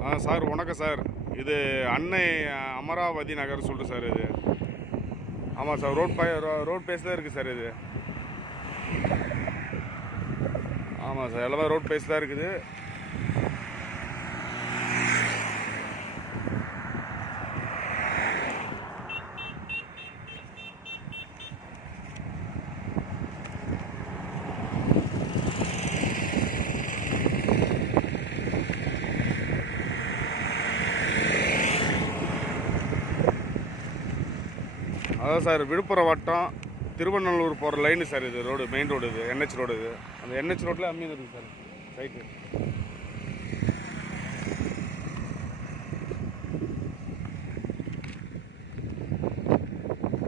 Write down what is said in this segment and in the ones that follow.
Sir வணக்கம் sir. இது அன்னை அமராவதி நகர் சொல்லிட்டு சார் இது. ஆமாம் சார், ரோட் பேஸ் தான் இருக்குது சார் இது. ஆமாம் சார், எல்லாமே ரோட் பேஸ் தான் இருக்குது. அதான் சார், விழுப்புரம் வட்டம் திருவண்ணூர் போகிற லைனு சார் இது. ரோடு மெயின் ரோடு இது, NH ரோடு இது. அந்த NH ரோட்டில் அம்மியது இருக்குது சார் சைட்டு.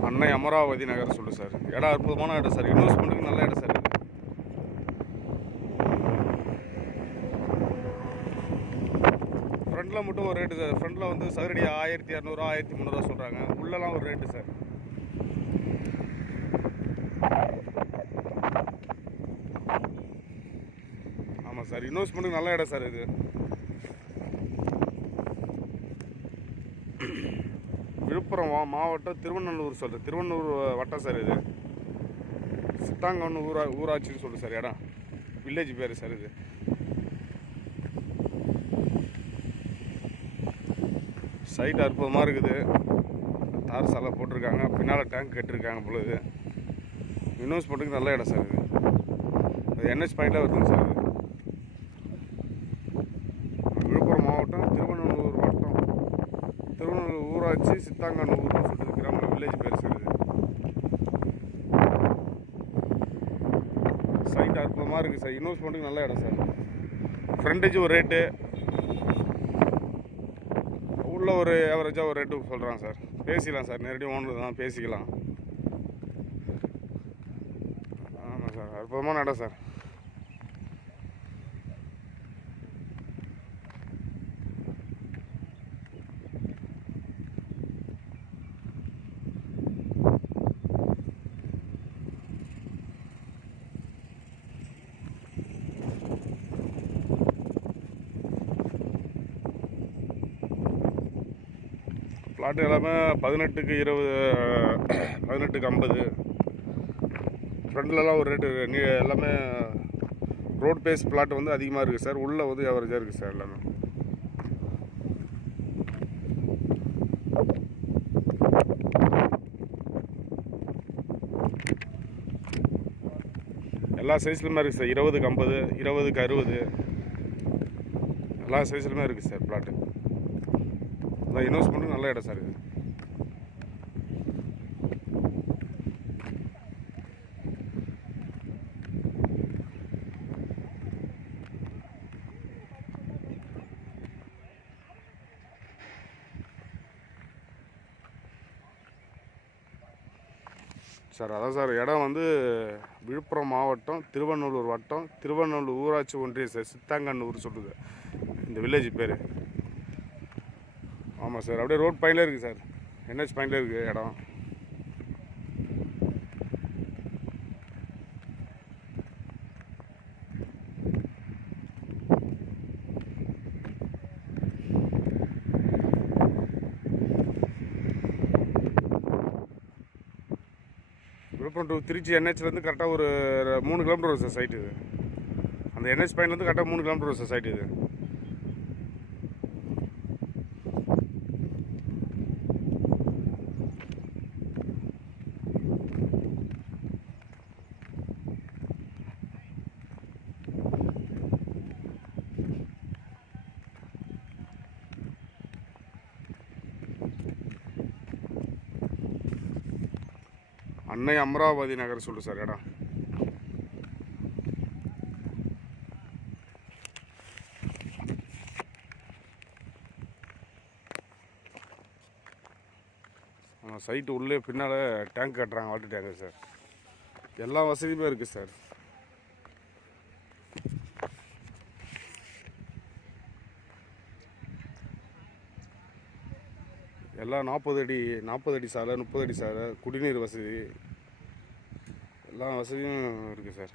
அன்னை அமராவதி நகர் சொல்லு சார். இடம் அற்புதமான இடம் சார், இன்வெஸ்ட்மெண்ட்டுக்கு நல்ல இடம் சார் இது. ஃப்ரண்டில் மட்டும் ஒரு ரேட்டு சார். ஃப்ரண்டில் வந்து சதுரடி 1200 1300 சொல்கிறாங்க. உள்ளெல்லாம் ஒரு ரேட்டு சார். ஆமாம் சார், இன்வெஸ்ட்மெண்ட்டுக்கு நல்ல இடம் சார் இது. விழுப்புரம் மாவட்டம் திருவண்ணூர் சொல்லுது. திருவண்ணூர் வட்டம் சார் இது. சித்தாங்கன்னு ஊராட்சின்னு சொல்லு சார் இடம். வில்லேஜ் பேர் சார் இது. சைட் அற்புதமாக இருக்குது. தார் சாலை போட்டிருக்காங்க, பின்னால் டேங்க் கட்டிருக்காங்க பொழுது. இன்வெஸ்ட்மெண்ட்டுக்கு நல்ல இடம் சார் இது. NH பாயிண்டில் வருதுங்க சார் இது. விழுப்புரம் மாவட்டம் திருவண்ணூர் வட்டம் திருவண்ணூர் ஊராட்சி சித்தாங்கன்னூர்னு சொல்லிட்டு கிராம வில்லேஜ் பேர் சார் இது. சைட் அற்புதமாக இருக்குது சார், இன்வெஸ்ட்மெண்ட்டுக்கு நல்ல இடம் சார். ஃப்ரண்டேஜ் ஒரு ரேட்டு, உள்ள ஒரு ஆவரேஜாக ஒரு ரேட்டு சொல்கிறாங்க சார். பேசிக்கலாம் சார், நேரடியாக ஓனர் தான் பேசிக்கலாம். ஆமாம் சார், அற்புதமான இடம் சார். பிளாட்டு எல்லாமே 18க்கு 20, 18க்கு 50. ஃப்ரண்ட்லலாம் ஒரு ரேட்டு எல்லாமே ரோட் பேஸ் பிளாட் வந்து அதிகமாக இருக்குது சார். உள்ளே வந்து ஆவரேஜாக இருக்குது சார் எல்லாமே. எல்லா சைஸ்லையுமே இருக்குது சார். 20க்கு 50, 20க்கு 60, எல்லா சைஸ்லையுமே இருக்குது சார் பிளாட்டு. அதான் இன்வெஸ்ட்மெண்ட்டுக்கு நல்ல இடம் சார் இது. சார் அதான் சார், இடம் வந்து விழுப்புரம் மாவட்டம் திருவண்ணூர் வட்டம் திருவண்ணூர் ஊராட்சி ஒன்றிய சார். சித்தாங்கன்னூர் சொல்லுது இந்த வில்லேஜ் பேர். ஆமாம் சார், அப்படியே ரோட் பாயிண்டில் இருக்குது சார். NH பாயிண்டில் இருக்குது இடம். விழுப்புரம் டு திருச்சி NHலேருந்து கரெக்டாக ஒரு 3 கிலோமீட்டர் வரும் சார் சைட்டு இது. அந்த NH பாயிண்ட்லேருந்து கரெக்டாக 3 கிலோமீட்டர் வரும் சார் சைட்டு இது. அன்னை அமராவதி நகர் சொல்லு சார் இடம். சைட்டு உள்ளே பின்னால் டேங்க் கட்டுறாங்க, வாட்டர் டேங்கு சார். எல்லா வசதியுமே இருக்குது சார். எல்லாம் 40 அடி சாலை, 30 அடி சாலை, குடிநீர் வசதி, எல்லா வசதியும் இருக்குது சார்.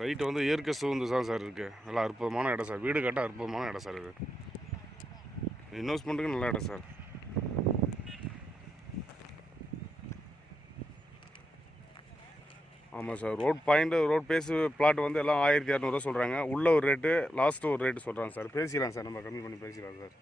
சைட்டு வந்து இயற்கை சூழ்ந்து தான் சார் இருக்குது. நல்லா அற்புதமான இடம் சார். வீடு கட்ட அற்புதமான இடம் சார் இது. இன்வெஸ்ட்மெண்ட்டுக்கு நல்ல இடம் சார். ஆமாம் சார். ரோட் பேஸு பிளாட் வந்து எல்லாம் 1200 சொல்கிறாங்க. உள்ள ஒரு ரேட்டு, லாஸ்ட்டு ஒரு ரேட்டு சொல்கிறாங்க சார். பேசிக்கலாம் சார், நம்ம கம்மி பண்ணி பேசிக்கலாம் சார்.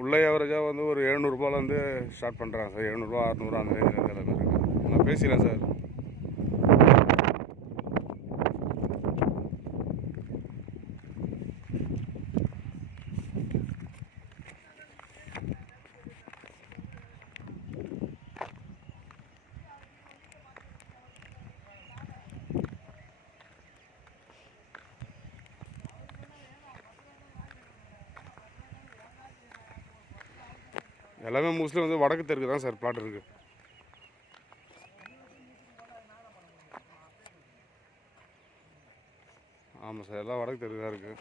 உள்ளே ஆவரேஜாக வந்து ஒரு 700 ஸ்டார்ட் பண்ணுறாங்க சார். 700 600 அந்த ரேஞ்சில் எல்லாமே இருக்குது. நம்ம பேசிக்கலாம் சார். எல்லாமே மோஸ்ட்லி வந்து வடக்கு தெற்கு தான் சார் பிளாட் இருக்குது. ஆமாம் சார், எல்லாம் வடக்கு தெற்கு தான் இருக்குது.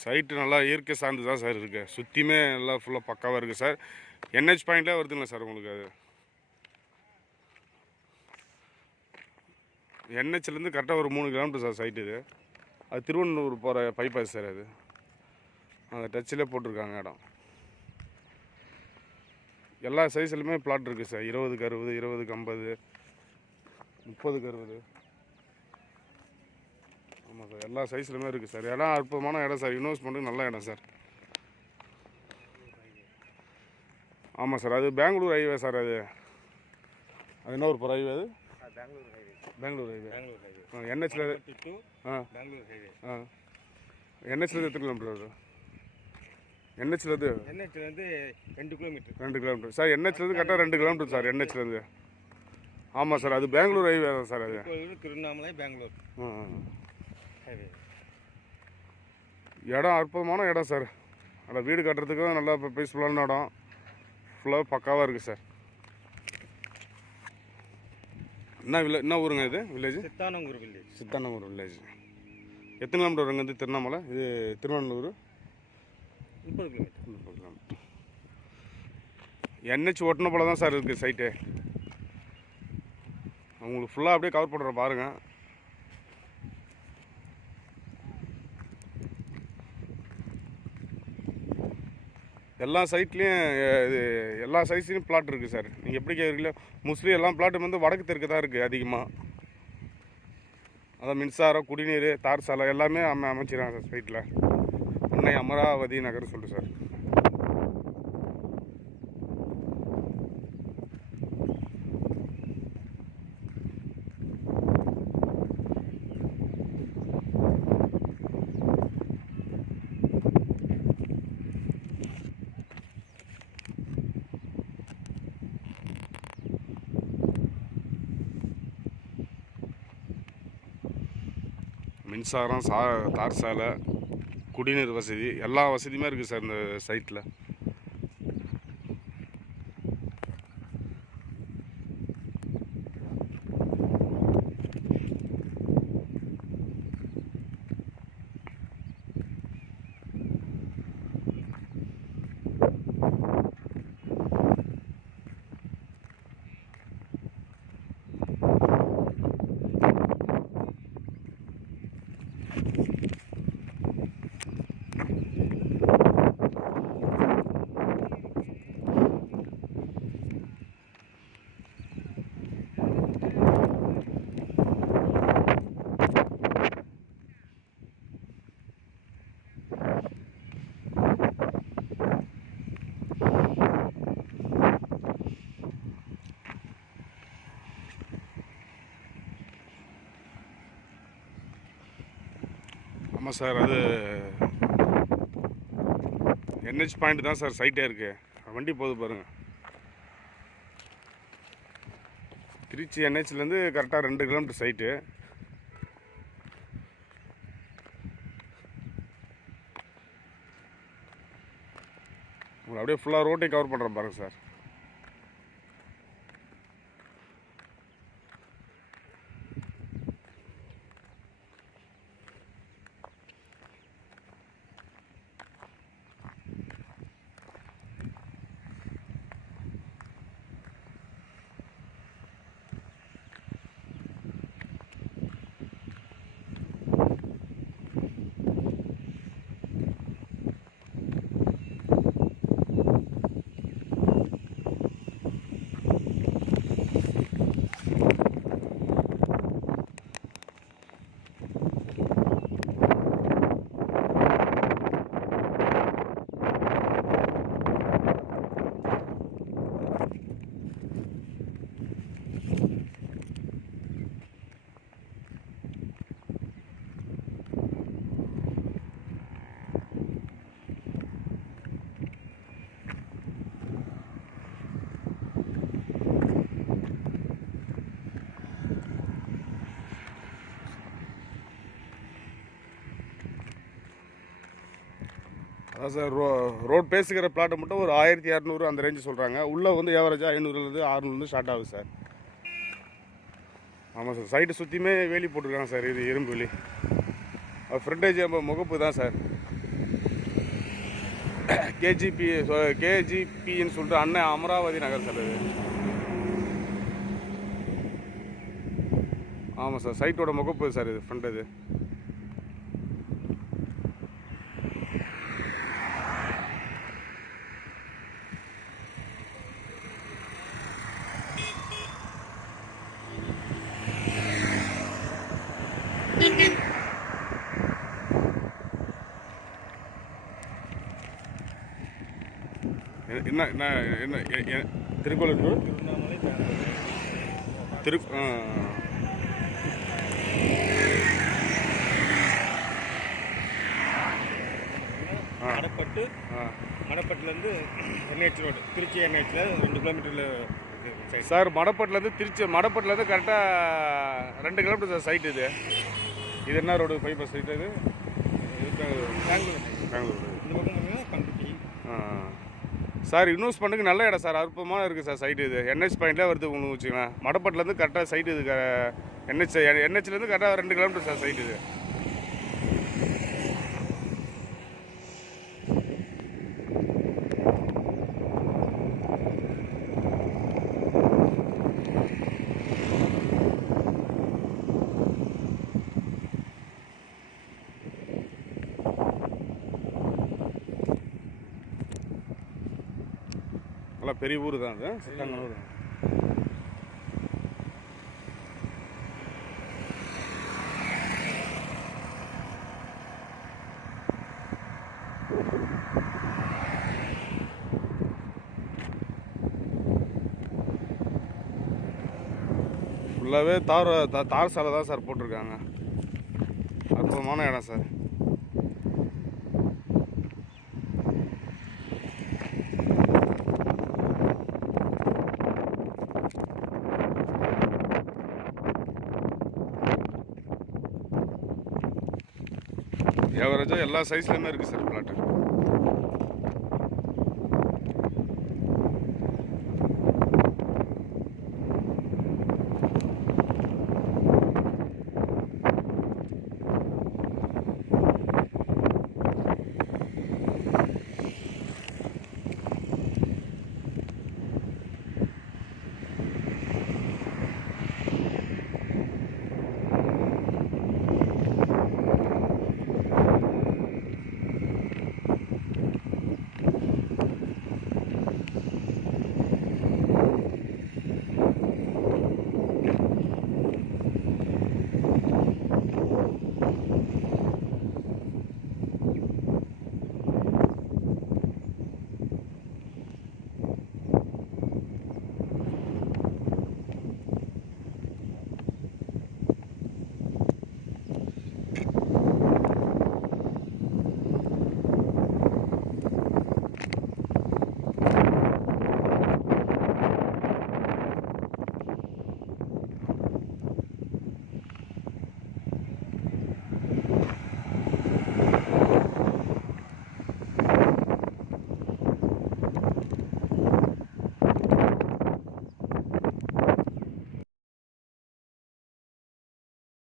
சைட்டு நல்லா இயற்கை சார்ந்து தான் சார் இருக்குது. சுற்றியுமே நல்லா ஃபுல்லாக பக்காவாக இருக்குது சார். என்ஹெச் பாயிண்ட்லேயே வருதுங்களா சார் உங்களுக்கு? அது என்ஹெச்லேருந்து கரெக்டாக ஒரு 3 கிலோமீட்டர் சார் சைட்டு இது. அது திருவண்ணூர் போகிற பைபாஸ் சார். அது அந்த டச்சிலே போட்டிருக்காங்க இடம். எல்லா சைஸ்லையுமே பிளாட் இருக்குது சார். 20க்கு 60, 20க்கு 50, 30க்கு 60. ஆமாம் சார், எல்லா சைஸ்லையுமே இருக்குது சார். இடம் அற்புதமான இடம் சார். இன்வெஸ்ட்மெண்ட்டுக்கு நல்ல இடம் சார். ஆமாம் சார், அது பெங்களூர் ஹைவே சார். அது என்ன ஒரு ஹைவே? அது பெங்களூர் ஹைவே. என்ஹெச்சில் என்ஹெச்சில் எத்தனை கிலோமீட்டர் வருது? என்ஹெச்லேருந்து 2 கிலோமீட்டர். 2 kilometre sir. என்ஹெச்லேருந்து கரெக்டாக 2 கிலோமீட்டர் சார். என்ஹெச்லேருந்து. ஆமாம் சார், அது பெங்களூர் ஹைவே தான் சார். அது திருவண்ணாமலை பெங்களூர் ஹைவே. இடம் அற்புதமான இடம் சார். அதில் வீடு கட்டுறதுக்கும் நல்லா பீஸ்ஃபுல்லான இடம். ஃபுல்லாக பக்காவாக இருக்குது சார். என்ன ஊருங்க இது? Village Chithanangur village. Chithanangur village. எத்தனை கிலோமீட்டர் வருங்க வந்து திருவண்ணாமலை? இது திருவண்ணூர் 30 கிலோமீட்டர். 30 கிலோமீட்டர். என்ஹெச் ஓட்டின போல தான் சார் இருக்குது சைட்டு. உங்களுக்கு ஃபுல்லாக அப்படியே கவர் பண்ணுறேன் பாருங்கள். எல்லா சைட்லேயும் இது எல்லா சைஸ்லேயும் பிளாட் இருக்குது சார். நீங்கள் எப்படி கேட்குறீங்களோ மோஸ்ட்லி எல்லா பிளாட்டும் வந்து வடக்கு தெற்கு தான் இருக்குது அதிகமாக. அதான் மின்சாரம், குடிநீர், தார் சாலை எல்லாமே அமைச்சிடுறாங்க சார் சைட்டில். அன்னை அமராவதி நகர் சொல்லிட்டு சார். மின்சாரம், தார் சாலை, குடிநீர் வசதி எல்லா வசதியுமே இருக்குது சார் இந்த சைட்டில். ஆமாம் சார், அது என்ஹெச் பாயிண்ட் தான் சார் சைட்டே இருக்குது. வண்டி போகுது பாருங்கள். திருச்சி என்ஹெச்லேருந்து கரெக்டாக 2 கிலோமீட்டர் சைட்டு. உங்களை அப்படியே ஃபுல்லாக ரோட்டையும் கவர் பண்ணுறேன் பாருங்கள் சார். சார் ரோட் பேஸுக்கிற பிளாட்டை மட்டும் ஒரு 1200 அந்த ரேஞ்சு சொல்கிறாங்க. உள்ளே வந்து ஏவரேஜாக 500லேருந்து 600 ஸ்டார்ட் ஆகுது சார். ஆமாம் சார், சைட்டு சுற்றியுமே வேலி போட்டிருக்காங்க சார். இது இரும்பு வேலி. ஃப்ரண்டேஜ் நம்ம முகப்பு தான் சார். கேஜிபின்னு சொல்லிட்டு அண்ணன் அமராவதி நகர் சார் இது. ஆமாம் சார், சைட்டோட முகப்பு சார் இது, ஃப்ரண்ட் இது. என்ன என்ன என்ன திருக்கோளூர் திருவண்ணாமலை பெங்களூர் திரு மடப்பட்டு மடப்பட்டுலேருந்து என்ஹெச் ரோடு திருச்சி என்ஹெச்சில் 2 கிலோமீட்டரில் சைட் சார். மடப்பட்டிலேருந்து கரெக்டாக 2 கிலோமீட்டர் சார் சைட் இது. இது என்ன ரோடு? பைபாஸ் சைட் இது பெங்களூர். பெங்களூர். இந்த பக்கம் பார்த்தீங்கன்னா பண்ருட்டி. சார் இன்வெஸ்ட்மெண்ட்டுக்கு நல்ல இடம் சார். அற்புதமாக இருக்குது சார் சைட்டு இது. என்ஹெச் பாயிண்ட்லேயே வருது ஒன்று வச்சுக்கலாம். மடப்பட்டிலேருந்து கரெக்டாக சைட்டு இது. என்ஹெச்லேருந்து கரெக்டாக 2 கிலோமீட்டர் சார் சைட் இது. நல்லா பெரிய ஊர் தான் அது. சித்தாங்கனூர். ஃபுல்லாகவே தார் சாலை தான் சார் போட்டிருக்காங்க. அற்புதமான இடம் சார். ஏவரேஜாக எல்லா சைஸ்லையுமே இருக்குது சார்.